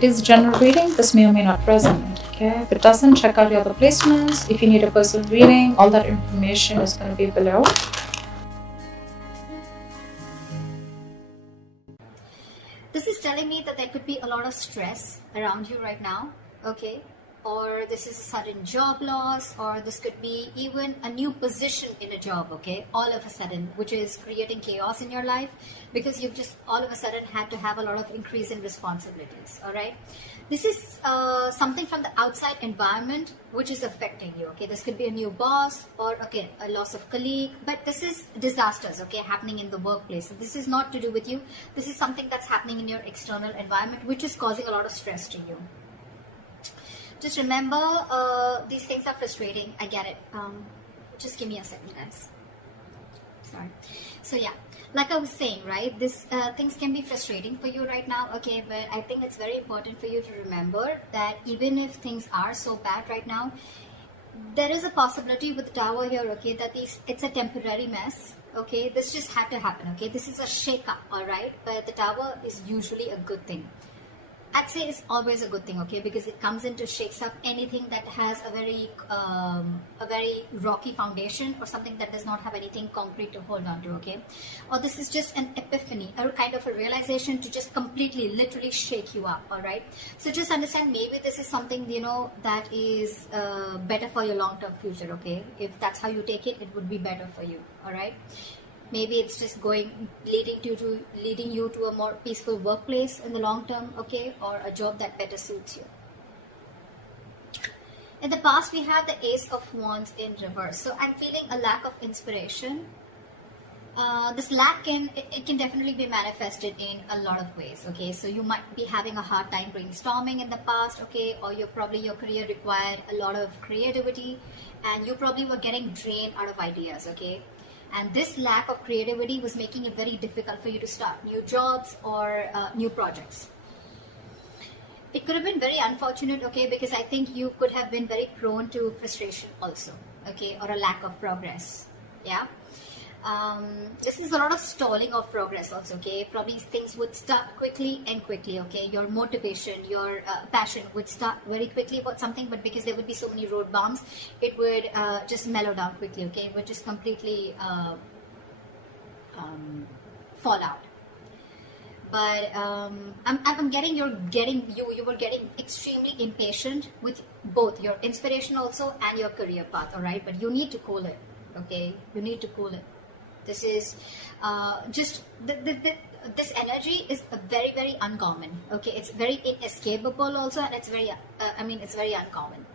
it is general reading, this may or may not resonate. Okay, if it doesn't, check out your other placements. If you need a personal reading, all that information is going to be below. This is telling me that there could be a lot of stress around you right now, okay? Or this is a sudden job loss, or this could be even a new position in a job, okay? All of a sudden, which is creating chaos in your life because you've just all of a sudden had to have a lot of increase in responsibilities, all right? This is something from the outside environment which is affecting you, okay? This could be a new boss or, okay, a loss of colleague, but this is disasters, okay, happening in the workplace. So this is not to do with you. This is something that's happening in your external environment which is causing a lot of stress to you. Just remember, these things are frustrating. I get it. Just give me a second, guys. Sorry. So yeah, like I was saying, right, this things can be frustrating for you right now, okay, but I think it's very important for you to remember that even if things are so bad right now, there is a possibility with the tower here, okay, that it's a temporary mess, okay. This just had to happen, okay. This is a shake-up, all right, but the tower is usually a good thing. I'd say it's always a good thing, okay, because it comes in to shakes up anything that has a very rocky foundation or something that does not have anything concrete to hold on to, okay. Or this is just an epiphany, or kind of a realization to just completely, literally shake you up, all right. So just understand, maybe this is something, you know, that is better for your long-term future, okay. If that's how you take it, it would be better for you, all right. Maybe it's just leading you to a more peaceful workplace in the long term, okay, or a job that better suits you. In the past, we have the Ace of Wands in reverse. So I'm feeling a lack of inspiration. This lack can definitely be manifested in a lot of ways, okay. So you might be having a hard time brainstorming in the past, okay, or your career required a lot of creativity, and you probably were getting drained out of ideas, okay. And this lack of creativity was making it very difficult for you to start new jobs or new projects. It could have been very unfortunate, okay, because I think you could have been very prone to frustration also, okay, or a lack of progress, yeah. This is a lot of stalling of progress also, okay. Probably things would start quickly and quickly, okay. Your motivation, your passion would start very quickly about something, but because there would be so many road bumps, it would just mellow down quickly, okay. It would just completely fall out. But I'm getting you were getting extremely impatient with both your inspiration also and your career path, all right. But you need to cool it, okay. You need to cool it. This is just this energy is very, very uncommon, okay. It's very inescapable also, and it's very it's very uncommon.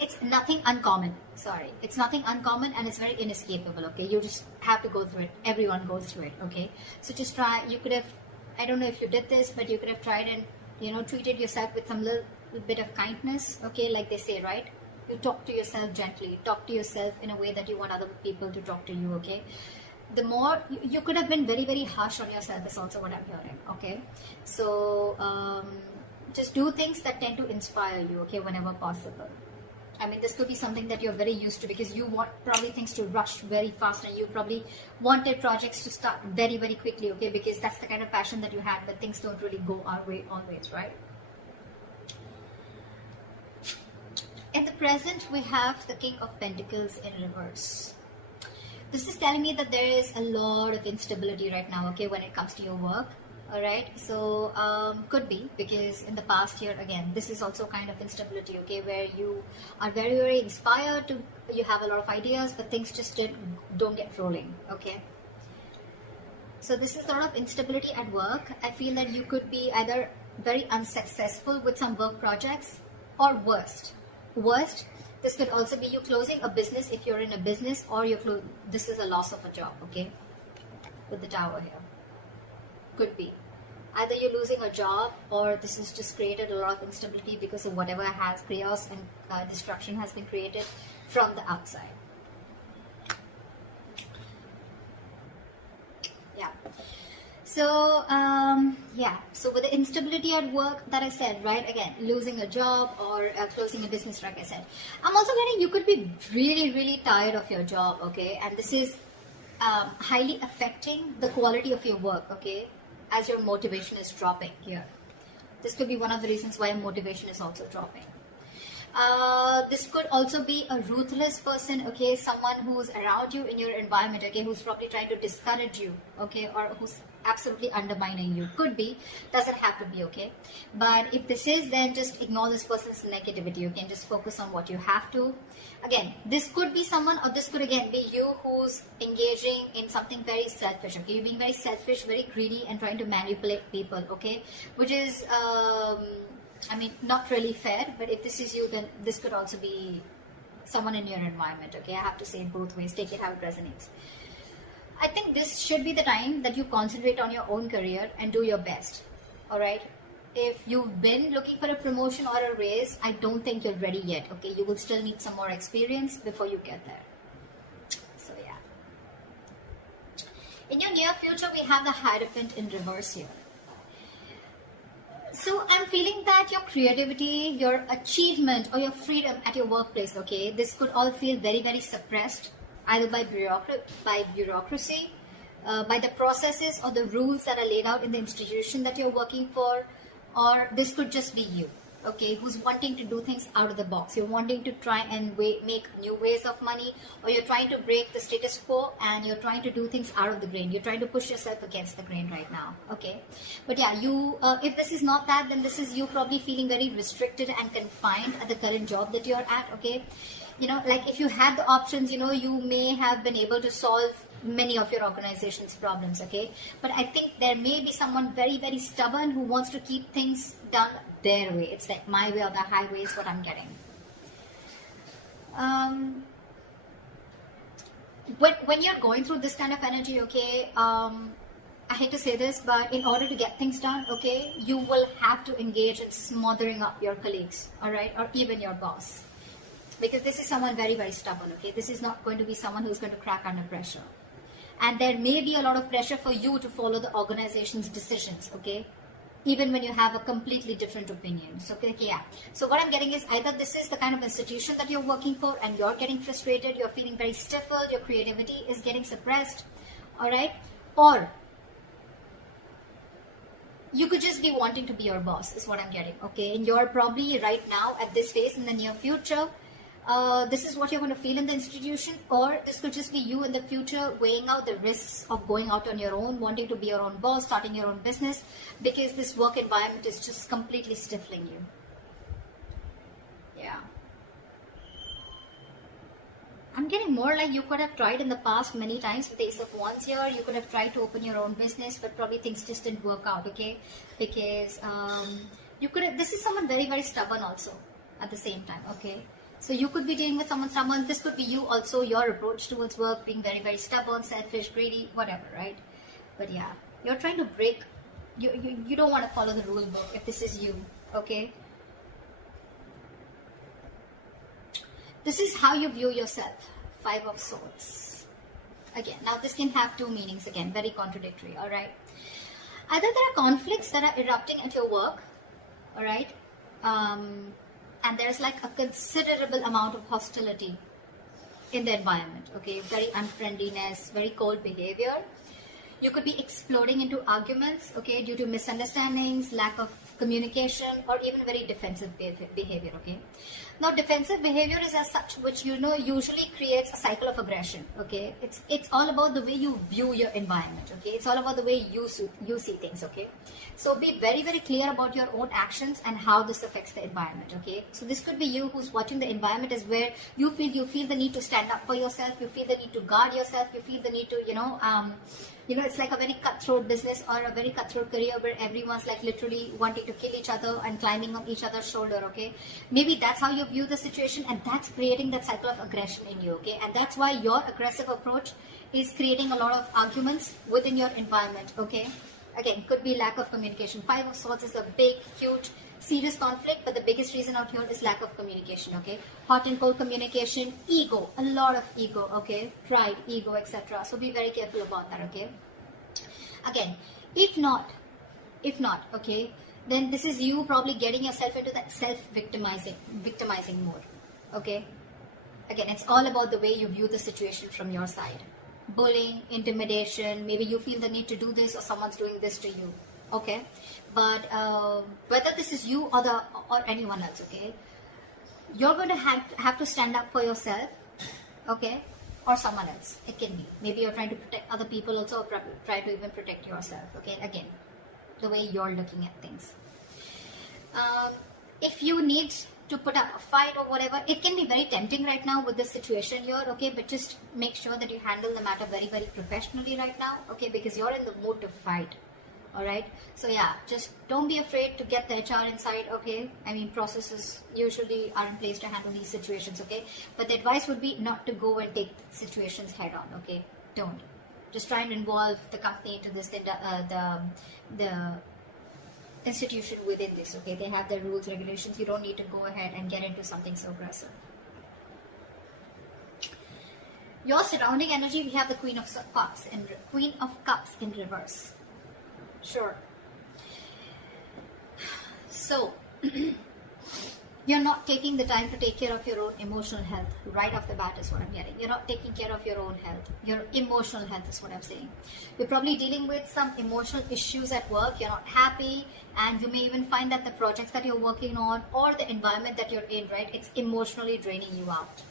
It's nothing uncommon, sorry, it's nothing uncommon, and it's very inescapable, okay. You just have to go through it. Everyone goes through it, okay. So just try. You could have, I don't know if you did this, but you could have tried and, you know, treated yourself with some little bit of kindness, okay, like they say, right. You talk to yourself gently, talk to yourself in a way that you want other people to talk to you, okay. The more you could have been very, very harsh on yourself is also what I'm hearing, okay. So just do things that tend to inspire you, okay, whenever possible. This could be something that you're very used to, because you want probably things to rush very fast, and you probably wanted projects to start very, very quickly, okay, because that's the kind of passion that you had, but things don't really go our way always, right. In the present, we have the King of Pentacles in reverse. This is telling me that there is a lot of instability right now, okay, when it comes to your work, all right. So could be because in the past year, again, this is also kind of instability, okay, where you are very, very inspired to, you have a lot of ideas, but things just don't get rolling, okay. So this is a lot of instability at work. I feel that you could be either very unsuccessful with some work projects, or worst, this could also be you closing a business if you're in a business, or this is a loss of a job, okay, with the tower here. Could be either you're losing a job, or this has just created a lot of instability because of whatever has chaos and destruction has been created from the outside. Yeah. So so with the instability at work that I said, right, again, losing a job or closing a business, like I said, I'm also getting you could be really, really tired of your job, okay, and this is highly affecting the quality of your work, okay, as your motivation is dropping here. This could be one of the reasons why motivation is also dropping. This could also be a ruthless person, okay, someone who's around you in your environment, okay, who's probably trying to discourage you, okay, or who's absolutely undermining you. Could be, doesn't have to be, okay. But if this is, then just ignore this person's negativity, you can just focus on what you have to. Again, this could be someone, or this could again be you who's engaging in something very selfish, okay. You're being very selfish, very greedy, and trying to manipulate people, okay, which is I mean, not really fair. But if this is you, then this could also be someone in your environment, okay. I have to say it both ways, take it how it resonates. I think this should be the time that you concentrate on your own career and do your best, all right. If you've been looking for a promotion or a raise, I don't think you're ready yet, okay. You will still need some more experience before you get there. So yeah, in your near future we have the Hierophant in reverse here. So I'm feeling that your creativity, your achievement, or your freedom at your workplace, okay, this could all feel very, very suppressed, either by bureaucracy, by the processes or the rules that are laid out in the institution that you're working for, or this could just be you, okay, who's wanting to do things out of the box. You're wanting to try and make new ways of money, or you're trying to break the status quo and you're trying to do things out of the grain. You're trying to push yourself against the grain right now, okay. But yeah, you if this is not that, then this is you probably feeling very restricted and confined at the current job that you're at, okay. You know, like if you had the options, you know, you may have been able to solve many of your organization's problems, okay. But I think there may be someone very, very stubborn who wants to keep things done their way. It's like my way or the highway is what I'm getting. When you're going through this kind of energy, okay, I hate to say this, but in order to get things done, okay, you will have to engage in smothering up your colleagues, all right, or even your boss. Because this is someone very, very stubborn, okay. This is not going to be someone who's going to crack under pressure. And there may be a lot of pressure for you to follow the organization's decisions, okay, even when you have a completely different opinion. So, okay, yeah. So what I'm getting is either this is the kind of institution that you're working for and you're getting frustrated, you're feeling very stifled, your creativity is getting suppressed, all right, or you could just be wanting to be your boss is what I'm getting, okay. And you're probably right now at this phase in the near future, this is what you're going to feel in the institution, or this could just be you in the future weighing out the risks of going out on your own, wanting to be your own boss, starting your own business, because this work environment is just completely stifling you. Yeah. I'm getting more like you could have tried in the past many times with the Ace of Wands here. You could have tried to open your own business, but probably things just didn't work out, okay? Because you could have, this is someone very, very stubborn also at the same time, okay? So you could be dealing with someone stubborn. This could be you also, your approach towards work being very, very stubborn, selfish, greedy, whatever, right? But yeah, you're trying to break, you don't want to follow the rule book if this is you, okay? This is how you view yourself. 5 of Swords. Again, now this can have two meanings again, very contradictory, all right? Either there are conflicts that are erupting at your work, all right? And there's like a considerable amount of hostility in the environment, okay? Very unfriendliness, very cold behavior. You could be exploding into arguments, okay, due to misunderstandings, lack of communication, or even very defensive behavior, okay? Now, defensive behavior is as such, which, you know, usually creates a cycle of aggression, okay? It's all about the way you view your environment, okay? It's all about the way you see things, okay? So be very, very clear about your own actions and how this affects the environment, okay? So this could be you who's watching the environment is where you feel the need to stand up for yourself, you feel the need to guard yourself, you feel the need to, it's like a very cutthroat business or a very cutthroat career where everyone's like literally wanting to kill each other and climbing on each other's shoulder, okay? Maybe that's how you view the situation, and that's creating that cycle of aggression in you, okay? And that's why your aggressive approach is creating a lot of arguments within your environment, okay? Again, could be lack of communication. 5 of Swords is a big, huge, serious conflict, but the biggest reason out here is lack of communication, okay? Hot and cold communication, ego, a lot of ego, okay? Pride, ego, etc. So be very careful about that, okay? Again, if not, okay, then this is you probably getting yourself into that victimizing mode, okay? Again, it's all about the way you view the situation from your side. Bullying, intimidation, maybe you feel the need to do this or someone's doing this to you, okay? But whether this is you or anyone else, okay, you're going to have to stand up for yourself, okay, or someone else. It can be maybe you're trying to protect other people also, or try to even protect yourself, okay? Again, the way you're looking at things. If you need to put up a fight or whatever, it can be very tempting right now with this situation here, okay? But just make sure that you handle the matter very, very professionally right now, okay? Because you're in the mood to fight, all right? So yeah, just don't be afraid to get the HR inside, okay? I mean, processes usually are in place to handle these situations, okay? But the advice would be not to go and take situations head on, okay? Don't. Just try and involve the company into this, the institution within this, okay? They have their rules, regulations. You don't need to go ahead and get into something so aggressive. Your surrounding energy, we have the Queen of Cups in reverse. Sure. So you're not taking the time to take care of your own emotional health right off the bat is what I'm getting. You're not taking care of your own health. Your emotional health is what I'm saying. You're probably dealing with some emotional issues at work. You're not happy, and you may even find that the projects that you're working on or the environment that you're in, right, it's emotionally draining you out.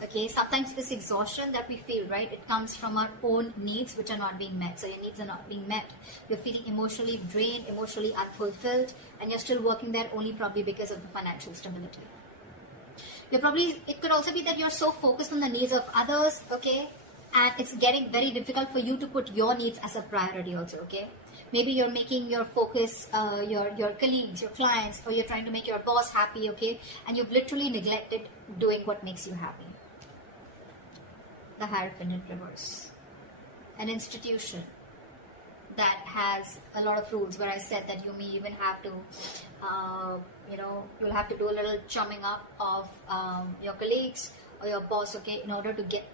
Okay, sometimes this exhaustion that we feel, right, it comes from our own needs which are not being met. So your needs are not being met. You're feeling emotionally drained, emotionally unfulfilled, and you're still working there only probably because of the financial stability. It could also be that you're so focused on the needs of others, okay, and it's getting very difficult for you to put your needs as a priority also, okay. Maybe you're making your focus your colleagues, your clients, or you're trying to make your boss happy, okay, and you've literally neglected doing what makes you happy. The Hierophant in reverse. An institution that has a lot of rules, where I said that you may even have to, you'll have to do a little chumming up of your colleagues or your boss, okay, in order to get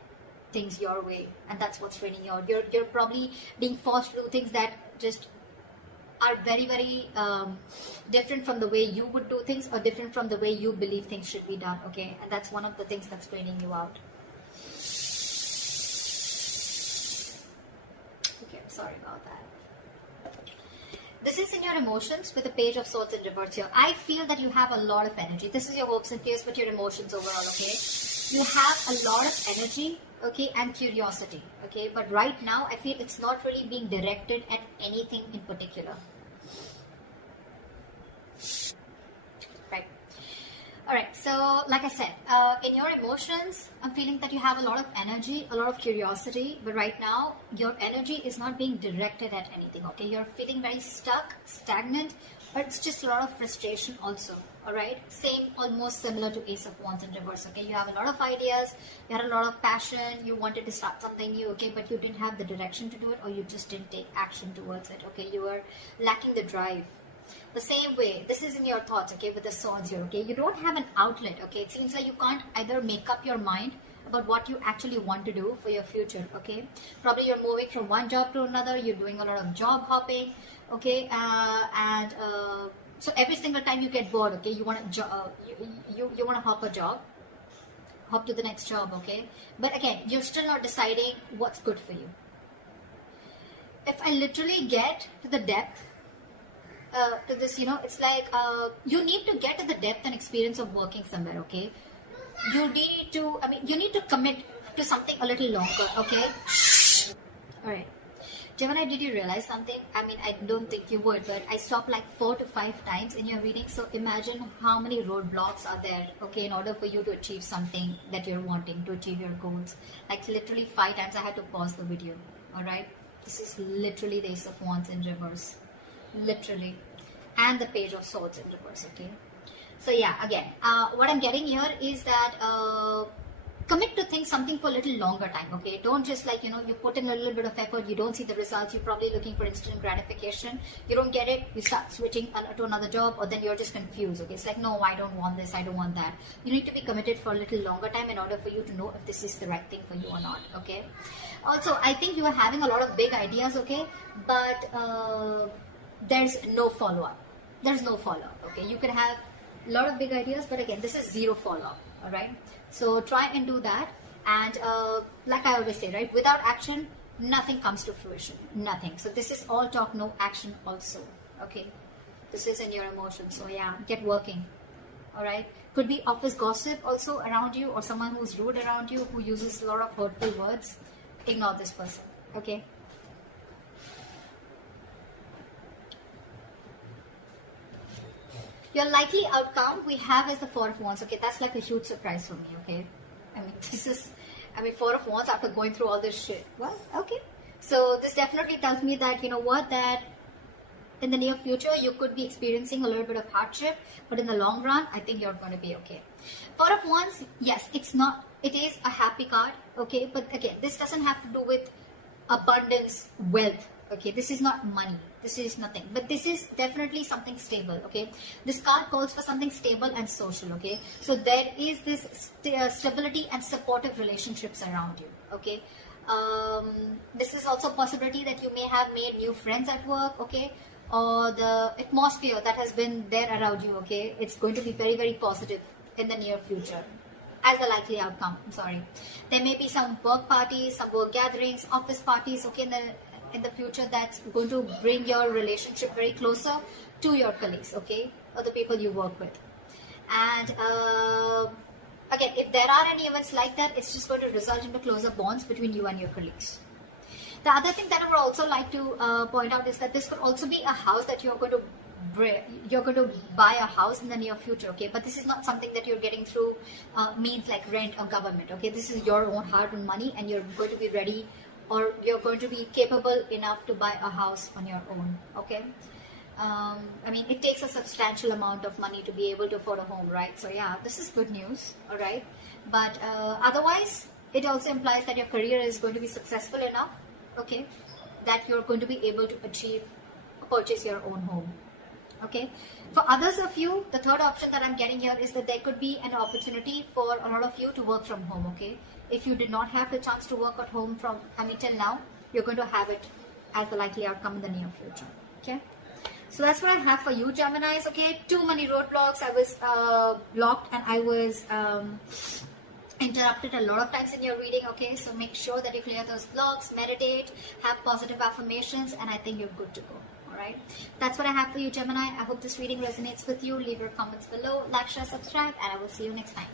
things your way. And that's what's draining you out. You're probably being forced to do things that just are very, very different from the way you would do things, or different from the way you believe things should be done, okay? And that's one of the things that's draining you out. Okay, I'm sorry about that. This is in your emotions with the Page of Swords in reverse here. I feel that you have a lot of energy. This is your hopes and fears, but your emotions overall, okay? You have a lot of energy, okay, and curiosity, okay? But right now, I feel it's not really being directed at anything in particular. Right. Alright, so like I said, in your emotions, I'm feeling that you have a lot of energy, a lot of curiosity, but right now, your energy is not being directed at anything, okay? You're feeling very stuck, stagnant, but it's just a lot of frustration also, alright? Same, almost similar to Ace of Wands in reverse, okay? You have a lot of ideas, you had a lot of passion, you wanted to start something new, okay? But you didn't have the direction to do it, or you just didn't take action towards it, okay? You were lacking the drive. The same way, this is in your thoughts, okay, with the swords here, okay? You don't have an outlet, okay? It seems like you can't either make up your mind about what you actually want to do for your future, okay? Probably you're moving from one job to another, you're doing a lot of job hopping, okay? So every single time you get bored, okay, you want to you want to hop a job, hop to the next job, okay? But again, you're still not deciding what's good for you. If I literally get to the depth to this, it's like you need to get to the depth and experience of working somewhere, okay? You need to commit to something a little longer, okay? Alright. Gemini, did you realize something? I mean, I don't think you would, but I stopped like 4 to 5 times in your reading. So imagine how many roadblocks are there, okay, in order for you to achieve something that you're wanting, to achieve your goals. Like literally 5 times I had to pause the video, alright? This is literally the Ace of Wands in reverse. Literally. And the Page of Swords in reverse, okay? So yeah, again, what I'm getting here is that commit to things something for a little longer time, okay? Don't just like, you put in a little bit of effort, you don't see the results, you're probably looking for instant gratification, you don't get it, you start switching to another job, or then you're just confused, okay? It's like, no, I don't want this, I don't want that. You need to be committed for a little longer time in order for you to know if this is the right thing for you or not, okay? Also, I think you are having a lot of big ideas, okay? But there's no follow-up. There's no follow-up, okay? You can have a lot of big ideas, but again, this is zero follow-up, alright? So try and do that. And like I always say, right, without action, nothing comes to fruition, nothing. So this is all talk, no action also, okay? This is in your emotions, so yeah, get working, all right? Could be office gossip also around you, or someone who's rude around you, who uses a lot of hurtful words. Ignore this person, okay? Your likely outcome we have is the Four of Wands. Okay, that's like a huge surprise for me. Okay, I mean, Four of Wands after going through all this shit. Well, okay. So this definitely tells me that, you know what, that in the near future you could be experiencing a little bit of hardship, but in the long run, I think you're going to be okay. Four of Wands, yes, it is a happy card. Okay, but again, this doesn't have to do with abundance, wealth. Okay, this is not money, this is nothing, but this is definitely something stable. Okay, this card calls for something stable and social. Okay, so there is this stability and supportive relationships around you. Okay, this is also a possibility that you may have made new friends at work. Okay, or the atmosphere that has been there around you. Okay, it's going to be very, very positive in the near future as a likely outcome. I'm sorry, there may be some work parties, some work gatherings, office parties. Okay, in the future, that's going to bring your relationship very closer to your colleagues, okay, or the people you work with. And again, if there are any events like that, it's just going to result into closer bonds between you and your colleagues. The other thing that I would also like to point out is that this could also be a house that you're going to buy a house in the near future. Okay, but this is not something that you're getting through means like rent or government. Okay, this is your own hard-earned money, and you're going to be ready, or you're going to be capable enough to buy a house on your own. Okay, I mean, it takes a substantial amount of money to be able to afford a home, right? So yeah, this is good news. All right, but otherwise it also implies that your career is going to be successful enough, okay, that you're going to be able to purchase your own home. Okay, for others of you, the third option that I'm getting here is that there could be an opportunity for a lot of you to work from home. Okay, if you did not have the chance to work at home till now, you're going to have it as the likely outcome in the near future. Okay, so that's what I have for you, Geminis. Okay, too many roadblocks. I was blocked, and I was interrupted a lot of times in your reading. Okay, so make sure that you clear those blocks, meditate, have positive affirmations, and I think you're good to go. Alright, that's what I have for you, Gemini. I hope this reading resonates with you. Leave your comments below, like, share, subscribe, and I will see you next time.